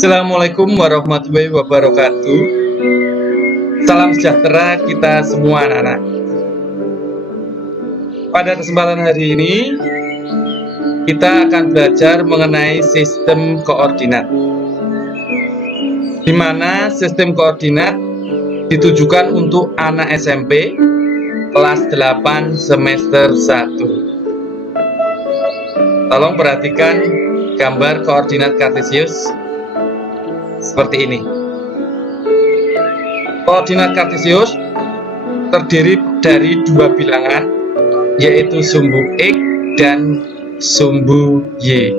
Assalamualaikum warahmatullahi wabarakatuh. Salam sejahtera kita semua anak-anak. Pada kesempatan hari ini kita akan belajar mengenai sistem koordinat, di mana sistem koordinat ditujukan untuk anak SMP kelas 8 semester 1. Tolong perhatikan gambar koordinat kartesius seperti ini. Koordinat kartesius terdiri dari dua bilangan, yaitu sumbu X dan sumbu Y.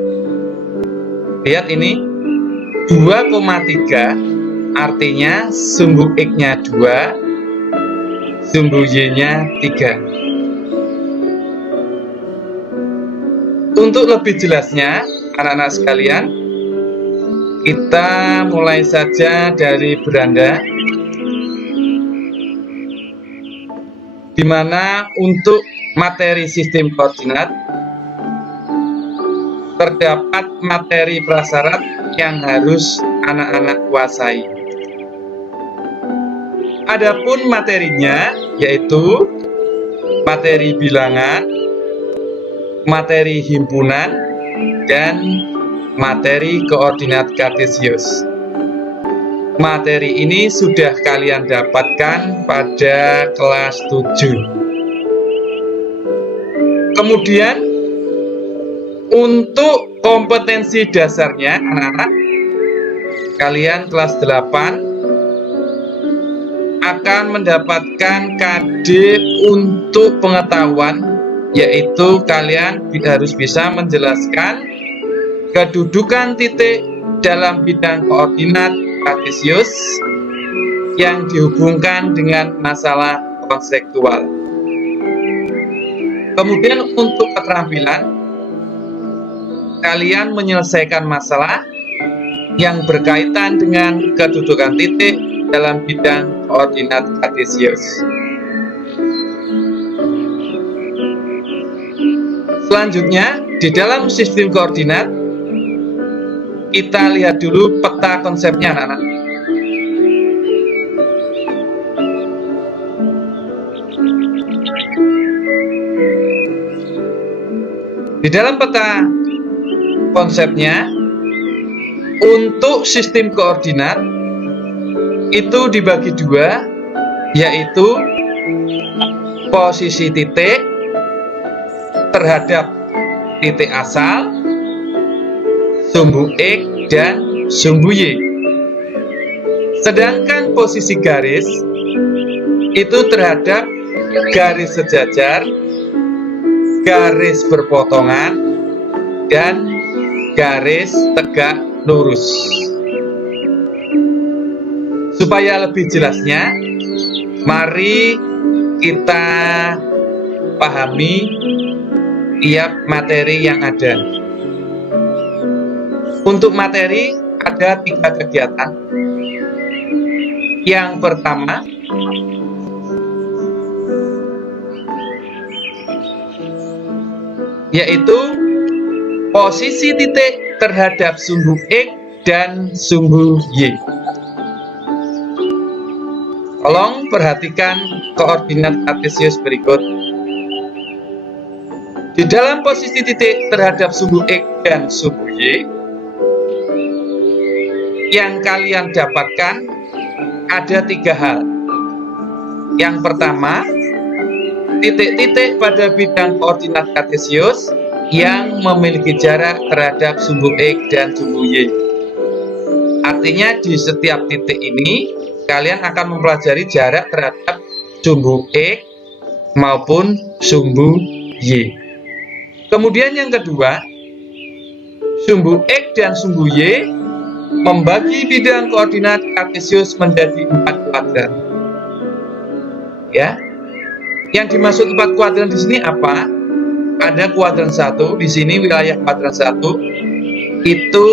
Lihat ini 2,3, artinya sumbu X-nya 2, sumbu Y-nya 3. Untuk lebih jelasnya, anak-anak sekalian, kita mulai saja dari beranda, di mana untuk materi sistem koordinat terdapat materi prasyarat yang harus anak-anak kuasai. Adapun materinya yaitu materi bilangan, materi himpunan, dan materi koordinat kartesius. Materi ini sudah kalian dapatkan pada kelas 7. Kemudian untuk kompetensi dasarnya anak-anak, kalian kelas 8 akan mendapatkan KD untuk pengetahuan, yaitu kalian harus bisa menjelaskan kedudukan titik dalam bidang koordinat kartesius yang dihubungkan dengan masalah konseptual. Kemudian untuk keterampilan, kalian menyelesaikan masalah yang berkaitan dengan kedudukan titik dalam bidang koordinat kartesius. Selanjutnya, di dalam sistem koordinat, kita lihat dulu peta konsepnya anak-anak. Di dalam peta konsepnya, untuk sistem koordinat itu dibagi dua, yaitu posisi titik terhadap titik asal, sumbu X dan sumbu Y. Sedangkan posisi garis itu terhadap garis sejajar, garis berpotongan, dan garis tegak lurus. Supaya lebih jelasnya, mari kita pahami tiap materi yang ada. Untuk materi ada 3 kegiatan. Yang pertama, yaitu posisi titik terhadap sumbu X dan sumbu Y. Tolong perhatikan koordinat kartesius berikut. Di dalam posisi titik terhadap sumbu X dan sumbu Y, yang kalian dapatkan ada 3 hal. Yang pertama, titik-titik pada bidang koordinat kartesius yang memiliki jarak terhadap sumbu X dan sumbu Y. Artinya di setiap titik ini kalian akan mempelajari jarak terhadap sumbu X maupun sumbu Y. Kemudian yang kedua, sumbu X dan sumbu Y membagi bidang koordinat kartesius menjadi 4 kuadran. Ya, yang dimaksud 4 kuadran di sini apa? Ada kuadran 1 di sini, wilayah kuadran 1 itu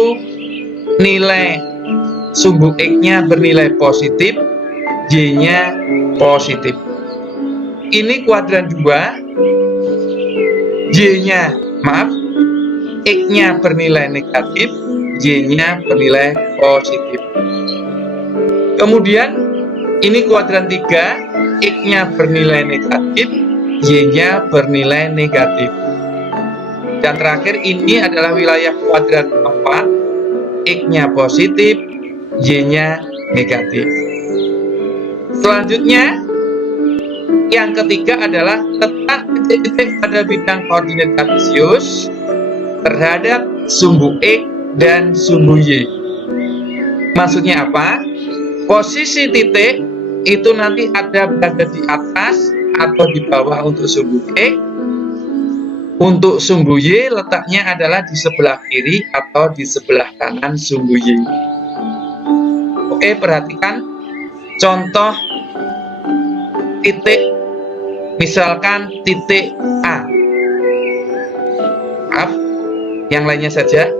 nilai sumbu X-nya bernilai positif, Y-nya positif. Ini kuadran 2, X-nya bernilai negatif, Y-nya bernilai positif. Kemudian ini kuadran 3, X-nya bernilai negatif, Y-nya bernilai negatif. Dan terakhir ini adalah wilayah kuadran 4, X-nya positif, Y-nya negatif. Selanjutnya, yang ketiga adalah letak titik-titik pada bidang koordinat kartesius terhadap sumbu X dan sumbu Y. Maksudnya apa? Posisi titik itu nanti ada berada di atas atau di bawah untuk sumbu X. Untuk sumbu Y letaknya adalah di sebelah kiri atau di sebelah kanan sumbu Y. Oke, perhatikan contoh titik, misalkan titik A. Maaf, yang lainnya saja.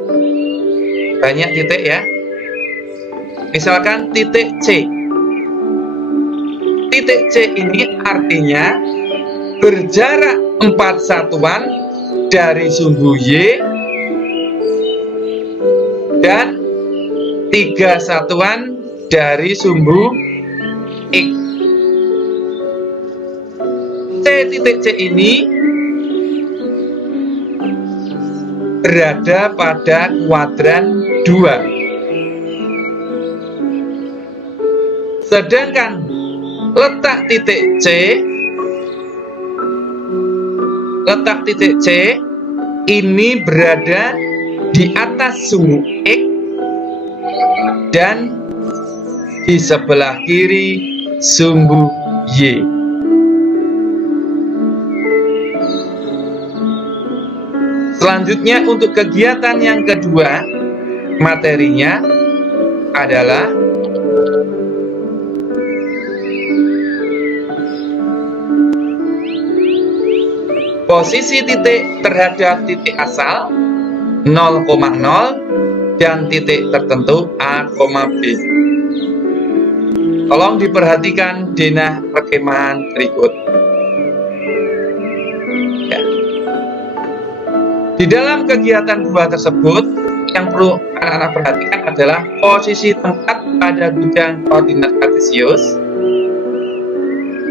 Banyak titik ya. Misalkan titik C. Titik C ini artinya berjarak 4 satuan dari sumbu Y dan 3 satuan dari sumbu X. Titik C ini berada pada kuadran 2. Sedangkan letak titik C ini berada di atas sumbu X dan di sebelah kiri sumbu Y. Selanjutnya untuk kegiatan yang kedua, materinya adalah posisi titik terhadap titik asal 0,0 dan titik tertentu A, B. Tolong diperhatikan denah perkemahan berikut. Ya. Di dalam kegiatan 2 tersebut, yang perlu anak-anak perhatikan adalah posisi tempat pada bidang koordinat kartesius.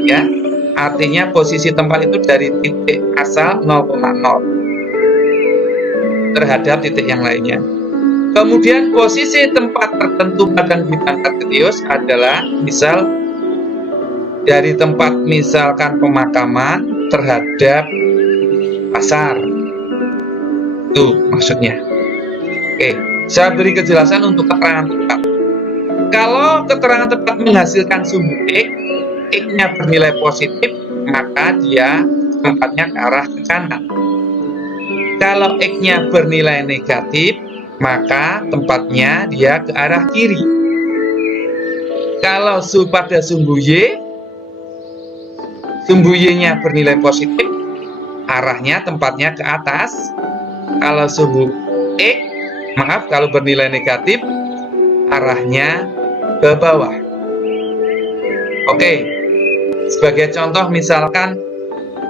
Ya. Artinya posisi tempat itu dari titik asal 0,0 terhadap titik yang lainnya. Kemudian posisi tempat tertentu pada bidang kartesius adalah misal dari tempat misalkan pemakaman terhadap pasar. Itu maksudnya. Oke, saya beri kejelasan untuk keterangan tepat. Kalau keterangan tepat menghasilkan sumbu X-nya bernilai positif, maka dia tempatnya ke arah ke kanan. Kalau X-nya bernilai negatif, maka tempatnya dia ke arah kiri. Kalau pada sumbu Y-nya bernilai positif, arahnya tempatnya ke atas. Kalau sumbu X, kalau bernilai negatif, arahnya ke bawah. Oke. Sebagai contoh misalkan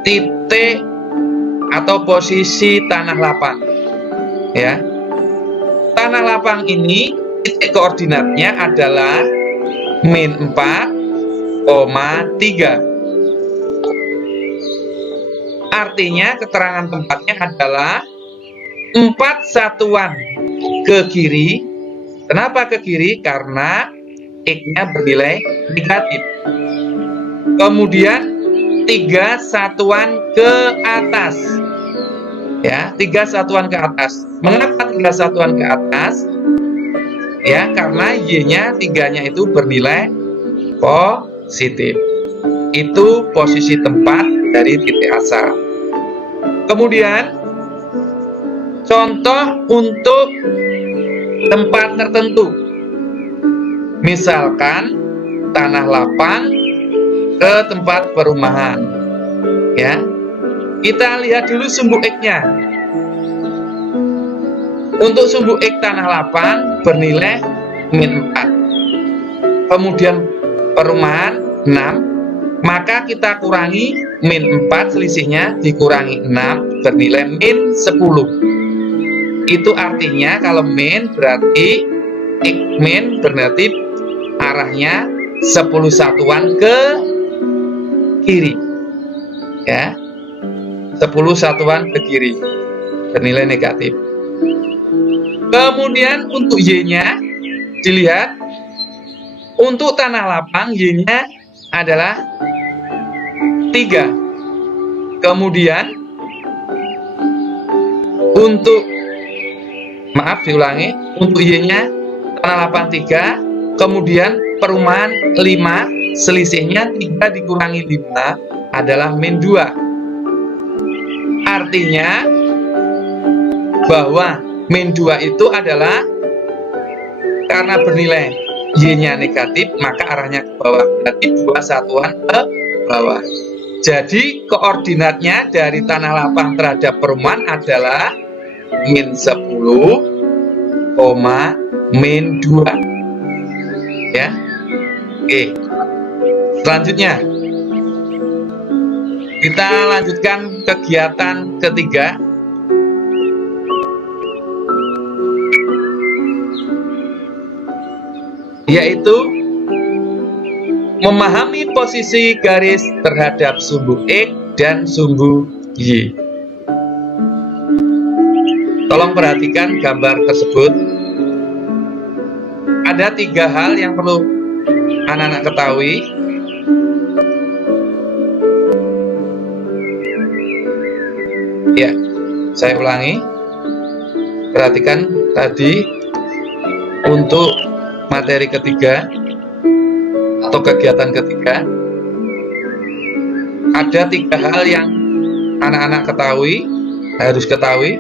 titik atau posisi tanah lapang. Ya. Tanah lapang ini titik koordinatnya adalah -4,3. Artinya keterangan tempatnya adalah 4 satuan ke kiri. Kenapa ke kiri? Karena X-nya bernilai negatif. Kemudian 3 satuan ke atas. Ya, 3 satuan ke atas. Mengapa 3 satuan ke atas? Ya, karena Y-nya 3-nya itu bernilai positif. Itu posisi tempat dari titik asal. Kemudian contoh untuk tempat tertentu. Misalkan tanah lapang ke tempat perumahan. Ya. Kita lihat dulu sumbu X-nya. Untuk sumbu X tanah lapang bernilai -4. Kemudian perumahan 6, maka kita kurangi -4, selisihnya dikurangi 6 bernilai -10. Itu artinya kalau min berarti X min berarti arahnya 10 satuan ke kiri. Ya. 10 satuan ke kiri. Bernilai negatif. Kemudian untuk Y-nya dilihat, untuk tanah lapang Y-nya adalah 3. Kemudian untuk diulangi, untuk Y-nya tanah lapang 3, kemudian perumahan 5, selisihnya 3 dikurangi 5 adalah min 2. Artinya bahwa min 2 itu adalah karena bernilai Y-nya negatif, maka arahnya ke bawah. Berarti 2 satuan ke bawah. Jadi koordinatnya dari tanah lapang terhadap perumahan adalah min 10, min 2. Ya. Oke. Selanjutnya kita lanjutkan kegiatan ketiga, yaitu memahami posisi garis terhadap sumbu X dan sumbu Y. Tolong perhatikan gambar tersebut. Ada 3 hal yang perlu anak-anak ketahui. Ya, saya ulangi. Perhatikan tadi untuk materi ketiga atau kegiatan ketiga, ada 3 hal yang anak-anak harus ketahui,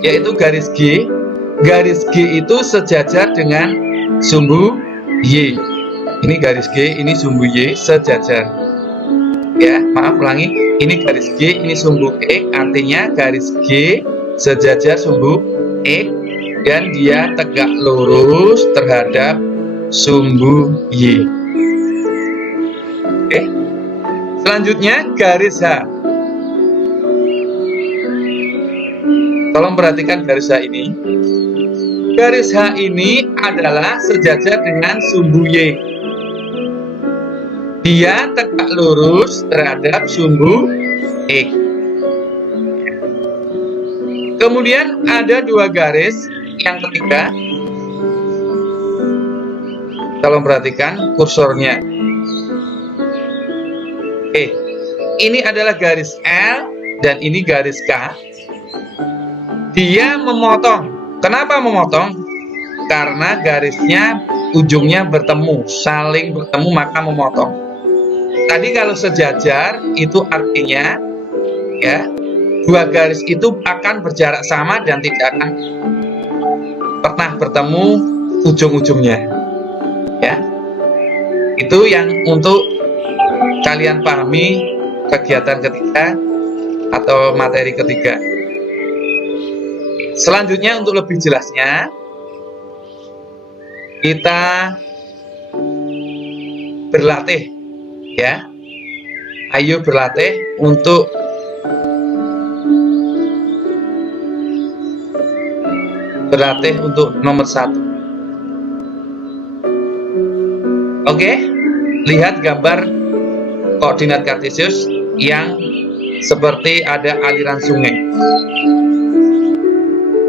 yaitu garis G. Garis G itu sejajar dengan sumbu Y. Ini garis G, ini sumbu Y sejajar. Ya, maaf, ulangi. Ini garis G, ini sumbu X, artinya garis G sejajar sumbu X dan dia tegak lurus terhadap sumbu Y. Oke. Selanjutnya garis H. Tolong perhatikan garis H ini. Garis H ini adalah sejajar dengan sumbu Y. Dia tegak lurus terhadap sumbu X. Kemudian ada 2 garis yang ketiga. Tolong perhatikan kursornya. Ini adalah garis L dan ini garis K. Dia memotong. Kenapa memotong? Karena garisnya ujungnya bertemu, saling bertemu maka memotong. Tadi kalau sejajar itu artinya ya, 2 garis itu akan berjarak sama dan tidak akan pernah bertemu ujung-ujungnya. Ya. Itu yang untuk kalian pahami kegiatan ketiga atau materi ketiga. Selanjutnya untuk lebih jelasnya, kita berlatih ya. Ayo berlatih untuk nomor 1. Oke, lihat gambar koordinat kartesius yang seperti ada aliran sungai.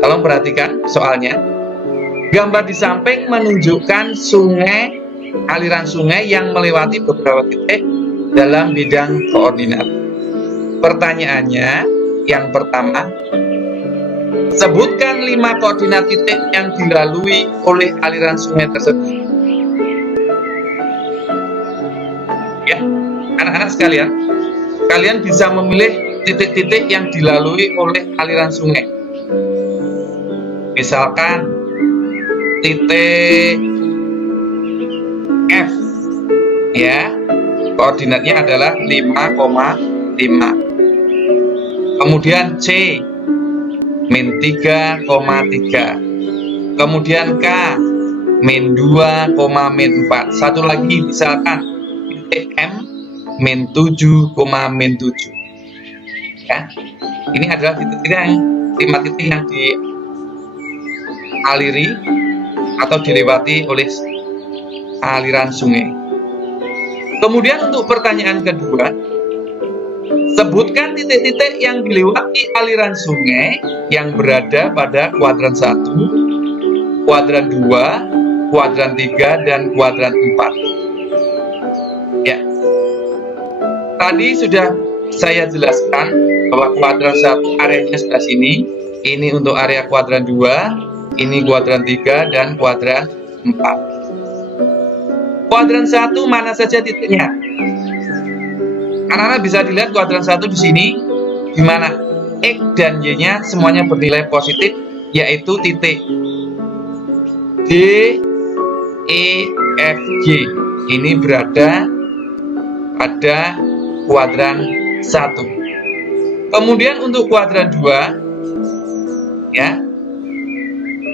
Tolong perhatikan soalnya. Gambar di samping menunjukkan sungai, aliran sungai yang melewati beberapa titik dalam bidang koordinat. Pertanyaannya, yang pertama, sebutkan 5 koordinat titik yang dilalui oleh aliran sungai tersebut. Ya, anak-anak sekalian, kalian bisa memilih titik-titik yang dilalui oleh aliran sungai. Misalkan titik F, ya, koordinatnya adalah 5,5. Kemudian C, min 3,3. Kemudian K, min 2, min 4. Satu lagi misalkan titik M, min 7, min 7. Ya, ini adalah titik-titik yang 5 titik yang dialiri atau dilewati oleh aliran sungai. Kemudian untuk pertanyaan kedua, sebutkan titik-titik yang dilewati aliran sungai yang berada pada kuadran 1, kuadran 2, kuadran 3, dan kuadran 4. Ya. Tadi sudah saya jelaskan bahwa kuadran 1 areanya sebelah sini, ini untuk area kuadran 2, ini kuadran 3, dan kuadran 4. Kuadran 1 mana saja titiknya? Anak-anak bisa dilihat kuadran 1 di sini, di mana X dan Y-nya semuanya bernilai positif, yaitu titik D, E, F, G. Ini berada pada kuadran 1. Kemudian untuk kuadran 2, ya,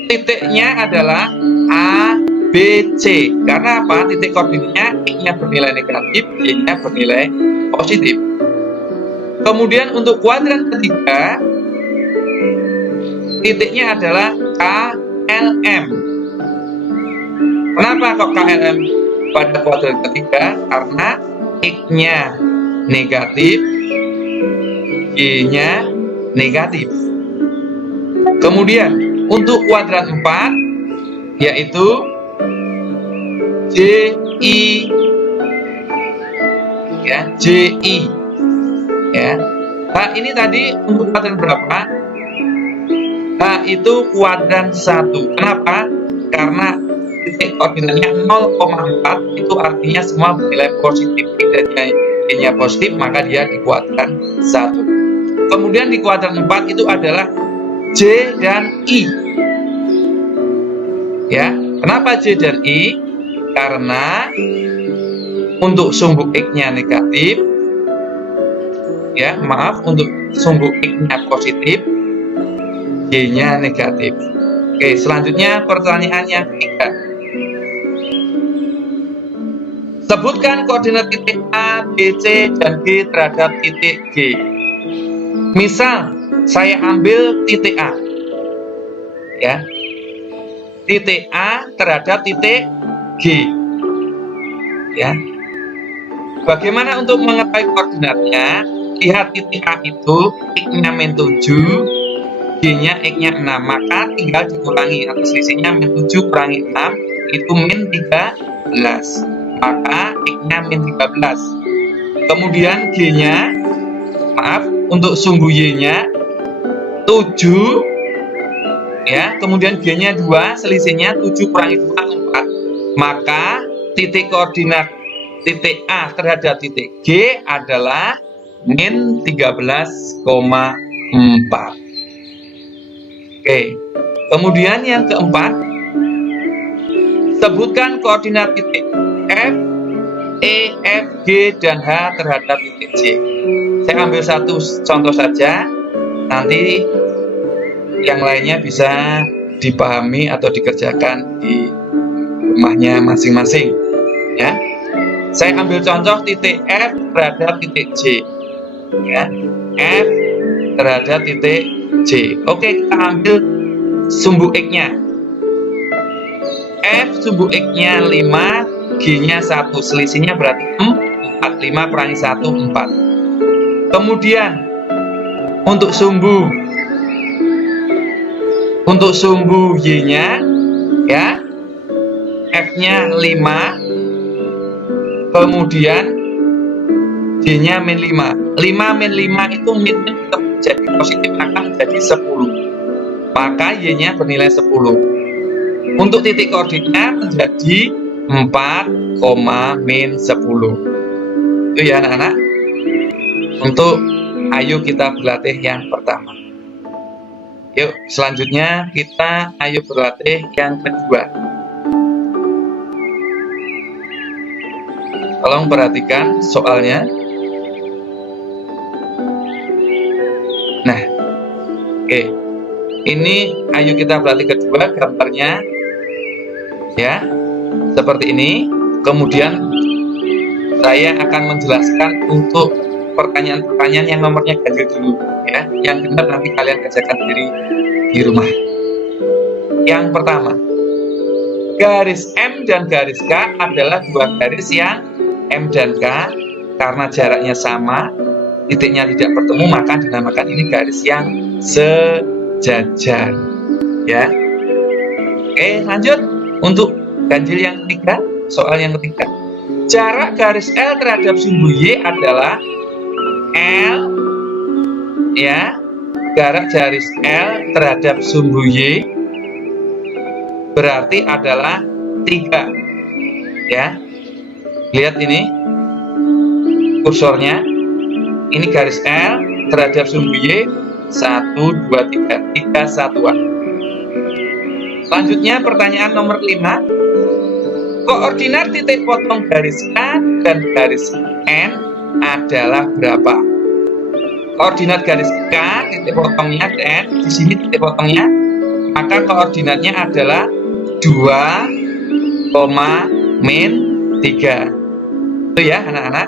titiknya adalah A, B, C. Karena apa? Titik koordinatnya X-nya bernilai negatif, Y-nya bernilai positif. Kemudian untuk kuadran ketiga, titiknya adalah KLM. Kenapa kok KLM pada kuadran ketiga? Karena X-nya negatif, Y-nya negatif. Kemudian untuk kuadran 4, yaitu JI, ya, JI, ya. Nah, ini tadi untuk kuadran berapa? Nah, itu kuadran 1. Kenapa? Karena titik koordinatnya 0,4, itu artinya semua bernilai positif. Titiknya positif, maka dia di kuadran 1. Kemudian di kuadran 4 itu adalah J dan I. Ya, kenapa J dan I? Karena untuk sumbu X-nya negatif, ya, maaf, untuk sumbu X-nya positif, Y-nya negatif. Oke, selanjutnya pertanyaan yang ketiga. Sebutkan koordinat titik A, B, C, dan G terhadap titik G. Misal, saya ambil titik A, ya, titik A terhadap titik G, ya. Bagaimana untuk mengetahui koordinatnya? Lihat titik A itu X-nya min 7, G-nya X-nya 6, maka tinggal dikurangi, atau selisihnya min 7 kurangi 6 itu min 13, maka X-nya min 13. Kemudian G-nya, maaf, untuk sumbu Y-nya 7, ya, kemudian G-nya 2, selisihnya 7 kurangi 2, 4. Maka titik koordinat titik A terhadap titik G adalah min 13,4. Oke. Kemudian yang keempat, sebutkan koordinat titik F, E, F, G, dan H terhadap titik J. Saya ambil satu contoh saja, nanti yang lainnya bisa dipahami atau dikerjakan di rumahnya masing-masing, ya. Saya ambil contoh titik F terhadap titik J, ya, F terhadap titik J. Oke, kita ambil sumbu X-nya. F sumbu X-nya 5, G-nya 1, selisihnya berarti 4, 5 kurangi 1, 4. Kemudian untuk sumbu Y-nya, ya, F-nya 5, kemudian G-nya min 5. 5 min 5 itu min tetap jadi positif, akan menjadi 10. Maka Y-nya bernilai 10. Untuk titik koordinat menjadi 4, min 10. Itu ya anak-anak. Untuk ayo kita berlatih yang pertama. Yuk, selanjutnya kita ayo berlatih yang kedua. Tolong perhatikan soalnya. Nah, oke. Ini ayo kita berlatih kedua, gambarnya, ya, seperti ini. Kemudian saya akan menjelaskan untuk pertanyaan-pertanyaan yang nomornya ganjil dulu, ya. Yang benar nanti kalian kerjakan sendiri di rumah. Yang pertama, Garis M dan garis K adalah dua garis yang M dan K karena jaraknya sama, titiknya tidak bertemu, maka dinamakan ini garis yang sejajar. Ya. Oke, lanjut untuk ganjil yang ketiga, soal yang ketiga. Jarak garis L terhadap sumbu Y adalah L, ya, jarak garis L terhadap sumbu Y berarti adalah 3. Ya. Lihat ini kursornya. Ini garis L terhadap sumbu Y 1, 2, 3, 3 satuan. Selanjutnya pertanyaan nomor 5. Koordinat titik potong garis K dan garis N adalah berapa? Koordinat garis K, titik potongnya N, di sini titik potongnya, maka koordinatnya adalah 2, min 3. Itu ya anak-anak.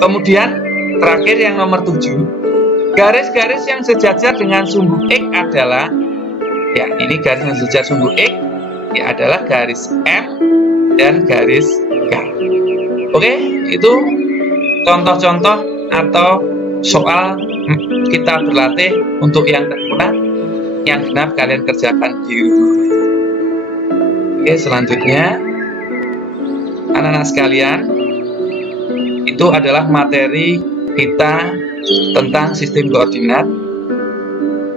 Kemudian terakhir yang nomor 7. Garis-garis yang sejajar dengan sumbu X adalah, ya ini garis yang sejajar sumbu X, ya adalah garis M dan garis K. Oke, itu contoh-contoh atau soal kita berlatih untuk yang kedua, yang genap kalian kerjakan di rumah. Oke, selanjutnya anak-anak sekalian, itu adalah materi kita tentang sistem koordinat.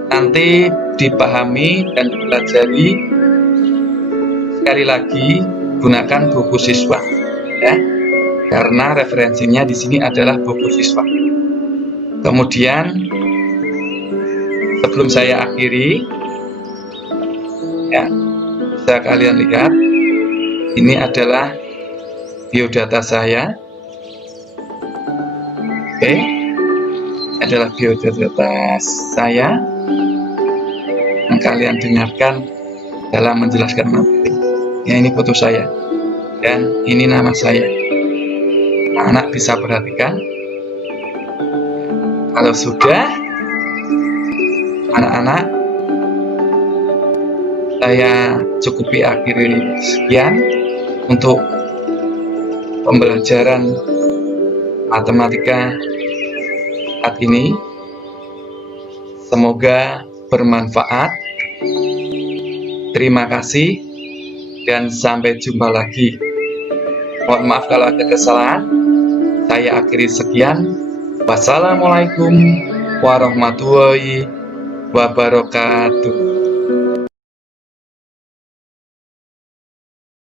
Nanti dipahami dan dipelajari. Sekali lagi gunakan buku siswa, ya, karena referensinya di sini adalah buku siswa. Kemudian sebelum saya akhiri, ya, bisa kalian lihat ini adalah biodata saya. Oke, adalah biodata saya yang kalian dengarkan dalam menjelaskan materi. Ya, ini foto saya dan ini nama saya. Anak bisa perhatikan. Kalau sudah, anak-anak, saya cukupi akhiri sekian untuk pembelajaran matematika saat ini. Semoga bermanfaat. Terima kasih dan sampai jumpa lagi. Mohon maaf kalau ada kesalahan. Saya akhiri sekian. Wassalamualaikum warahmatullahi wabarakatuh.